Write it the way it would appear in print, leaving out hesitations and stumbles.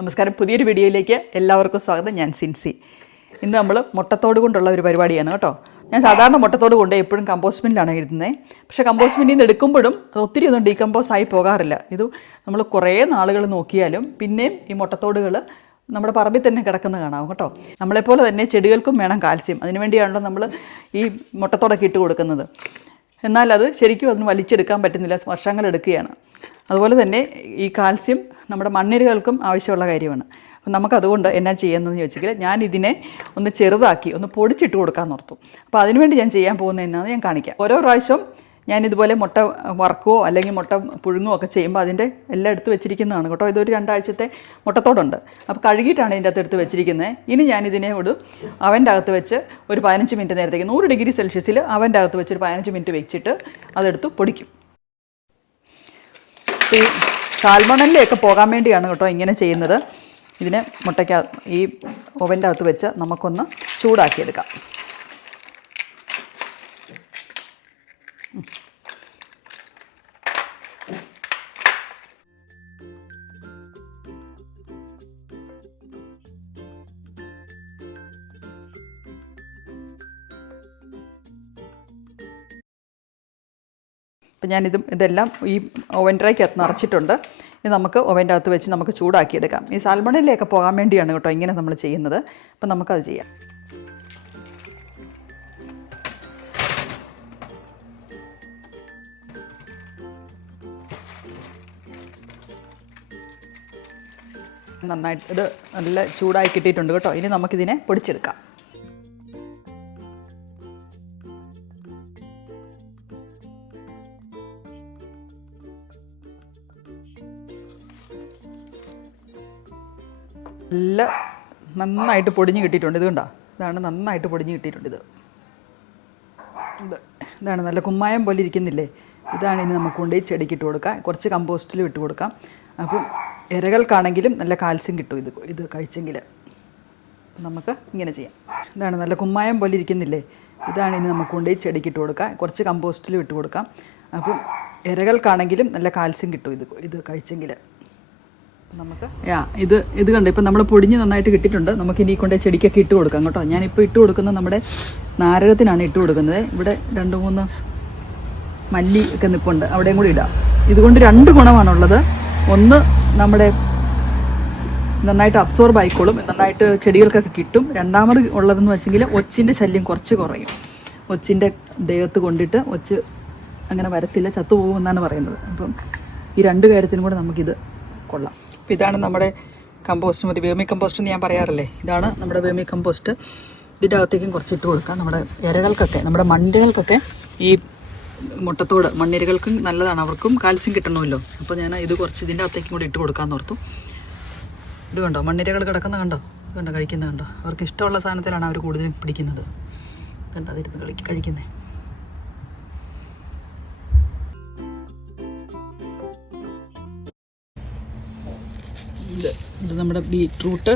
നമസ്കാരം, പുതിയൊരു വീഡിയോയിലേക്ക് എല്ലാവർക്കും സ്വാഗതം. ഞാൻ സിൻസി. ഇന്ന് നമ്മൾ മുട്ടത്തോട് കൊണ്ടുള്ള ഒരു പരിപാടിയാണ് കേട്ടോ. ഞാൻ സാധാരണ മുട്ടത്തോട് കൊണ്ട് എപ്പോഴും കമ്പോസ്റ്റ് ബിന്നിലാണ് ഇരുന്നത്. പക്ഷേ കമ്പോസ്റ്റ് ബിന്നിൽ നിന്ന് എടുക്കുമ്പോഴും ഒത്തിരി ഒന്നും ഡീകമ്പോസ് ആയി പോകാറില്ല. ഇത് നമ്മൾ കുറേ നാളുകൾ നോക്കിയാലും പിന്നെയും ഈ മുട്ടത്തോടുകൾ നമ്മുടെ പറമ്പിൽ തന്നെ കിടക്കുന്ന കാണാം കേട്ടോ. നമ്മളെപ്പോലെ തന്നെ ചെടികൾക്കും വേണം കാൽസ്യം. അതിനുവേണ്ടിയാണല്ലോ നമ്മൾ ഈ മുട്ടത്തോടൊക്കെ ഇട്ട് കൊടുക്കുന്നത്. എന്നാൽ അത് ശരിക്കും അതിന് വലിച്ചെടുക്കാൻ പറ്റുന്നില്ല, വർഷങ്ങളെടുക്കുകയാണ്. അതുപോലെ തന്നെ ഈ കാൽസ്യം നമ്മുടെ മണ്ണിരകൾക്കും ആവശ്യമുള്ള കാര്യമാണ്. അപ്പം നമുക്കതുകൊണ്ട് എന്നാ ചെയ്യുന്നതെന്ന് ചോദിച്ചെങ്കിൽ ഞാനിതിനെ ഒന്ന് ചെറുതാക്കി ഒന്ന് പൊടിച്ചിട്ട് കൊടുക്കാൻ ഓർത്തു. അപ്പോൾ അതിനുവേണ്ടി ഞാൻ ചെയ്യാൻ പോകുന്നത് എന്നാന്ന് ഞാൻ കാണിക്കാം. ഓരോ പ്രാവശ്യം ഞാനിതുപോലെ മുട്ട വറക്കുകയോ അല്ലെങ്കിൽ മുട്ട പുഴുങ്ങുകയോ ഒക്കെ ചെയ്യുമ്പോൾ അതിൻ്റെ എല്ലാം എടുത്ത് വെച്ചിരിക്കുന്നതാണ് കേട്ടോ. ഇതൊരു 2 ആഴ്ചത്തെ മുട്ടത്തോടുണ്ട്. അപ്പോൾ കഴുകിയിട്ടാണ് ഇതിൻ്റെ അകത്ത് എടുത്ത് വെച്ചിരിക്കുന്നത്. ഇനി ഞാനിതിനെ അവൻ്റെ അകത്ത് വെച്ച് ഒരു 15 മിനിറ്റ് നേരത്തേക്ക് 100 ഡിഗ്രി സെൽഷ്യസിൽ അവൻ്റെ അകത്ത് വെച്ച് ഒരു 15 മിനിറ്റ് വെച്ചിട്ട് അതെടുത്ത് പൊടിക്കും. ഈ സാൽമണലിലേക്ക് പോകാൻ വേണ്ടിയാണ് കേട്ടോ ഇങ്ങനെ ചെയ്യുന്നത്. ഇതിനെ മുട്ടയ്ക്ക് ഈ ഓവൻ്റെ അകത്ത് വെച്ച് നമുക്കൊന്ന് ചൂടാക്കിയെടുക്കാം. അപ്പം ഇതെല്ലാം ഈ ഓവൻ ട്രേക്കകത്ത് നിറച്ചിട്ടുണ്ട്. ഇത് നമുക്ക് ഓവൻ്റെ അകത്ത് വെച്ച് നമുക്ക് ചൂടാക്കിയെടുക്കാം. ഈ സാൽമണലിലേക്ക് പോകാൻ വേണ്ടിയാണ് കേട്ടോ ഇങ്ങനെ നമ്മൾ ചെയ്യുന്നത്. അപ്പം നമുക്കത് ചെയ്യാം. നന്നായിട്ട് ഇത് നല്ല ചൂടായി കിട്ടിയിട്ടുണ്ട് കേട്ടോ. ഇനി നമുക്കിതിനെ പൊടിച്ചെടുക്കാം. നന്നായിട്ട് പൊടിഞ്ഞ് കിട്ടിയിട്ടുണ്ട്. ഇത് കണ്ടോ, ഇതാണ് നന്നായിട്ട് പൊടിഞ്ഞ് കിട്ടിയിട്ടുണ്ട്. ഇതാണ് നല്ല കുമ്മായം പോലെ ഇരിക്കുന്നില്ലേ. ഇതാണ് ഇനി നമുക്ക് കൊണ്ടുപോയി ചെടിക്കിട്ട് കൊടുക്കാം. കുറച്ച് കമ്പോസ്റ്റിലും ഇട്ട് കൊടുക്കാം. അപ്പം ഇരകൾക്കാണെങ്കിലും നല്ല കാൽസ്യം കിട്ടും ഇത് കഴിച്ചെങ്കിൽ. നമുക്ക് ഇങ്ങനെ ചെയ്യാം. ഇതാണ് നല്ല കുമ്മായം പോലെ ഇരിക്കുന്നില്ലേ. ഇതാണ് ഇനി നമുക്ക് കൊണ്ടുപോയി ചെടിക്കിട്ട് കൊടുക്കാം. കുറച്ച് കമ്പോസ്റ്റിലും ഇട്ട് കൊടുക്കാം. അപ്പം ഇരകൾക്കാണെങ്കിലും നല്ല കാൽസ്യം കിട്ടും ഇത് കഴിച്ചെങ്കിൽ. നമുക്ക് ഇത് കണ്ടോ, ഇപ്പം നമ്മൾ പൊടിഞ്ഞ് നന്നായിട്ട് കിട്ടിയിട്ടുണ്ട്. നമുക്ക് ഇനി കൊണ്ട് ചെടിക്കൊക്കെ ഇട്ട് കൊടുക്കാം കേട്ടോ. ഞാനിപ്പോൾ ഇട്ട് കൊടുക്കുന്നത് നമ്മുടെ നാരകത്തിനാണ് ഇട്ട് കൊടുക്കുന്നത്. ഇവിടെ 2-3 മല്ലി ഒക്കെ നിൽപ്പുണ്ട്, അവിടെയും കൂടി ഇടാം. ഇതുകൊണ്ട് 2 ഗുണമാണുള്ളത്. ഒന്ന്, നമ്മുടെ നന്നായിട്ട് അബ്സോർബ് ആയിക്കോളും, നന്നായിട്ട് ചെടികൾക്കൊക്കെ കിട്ടും. രണ്ടാമത് ഉള്ളതെന്ന് വെച്ചെങ്കിൽ ഒച്ചിൻ്റെ ശല്യം കുറച്ച് കുറയും. ഒച്ചിൻ്റെ ദേഹത്ത് കൊണ്ടിട്ട് ഒച്ച് അങ്ങനെ വരത്തില്ല, ചത്തുപോകുമെന്നാണ് പറയുന്നത്. അപ്പം ഈ 2 കാര്യത്തിനും കൂടെ നമുക്കിത് കൊള്ളാം. അപ്പോൾ ഇതാണ് നമ്മുടെ കമ്പോസ്റ്റ്, മതി വേമി കമ്പോസ്റ്റ് എന്ന് ഞാൻ പറയാറില്ലേ. ഇതാണ് നമ്മുടെ വേമി കമ്പോസ്റ്റ്. ഇതിൻ്റെ അകത്തേക്കും കുറച്ചിട്ട് കൊടുക്കാം. നമ്മുടെ ഇരകൾക്കൊക്കെ, നമ്മുടെ മണ്ണിരകൾക്കൊക്കെ ഈ മുട്ടത്തോട് മണ്ണിരകൾക്കും നല്ലതാണ്. അവർക്കും കാൽസ്യം കിട്ടണമല്ലോ. അപ്പോൾ ഞാൻ ഇത് കുറച്ച് ഇതിൻ്റെ അകത്തേക്കും കൂടി ഇട്ട് കൊടുക്കാമെന്ന് ഓർത്തു. ഇത് കണ്ടോ, മണ്ണിരകൾ കിടക്കുന്ന കണ്ടോ, കണ്ടോ, കഴിക്കുന്നത് കണ്ടോ. അവർക്ക് ഇഷ്ടമുള്ള സാധനത്തിലാണ് അവർ കൂടുതലും പിടിക്കുന്നത്. കണ്ടോ, അതിരുന്ന് കഴിക്കുന്നത്. ഇത് നമ്മുടെ ബീറ്റ്റൂട്ട്,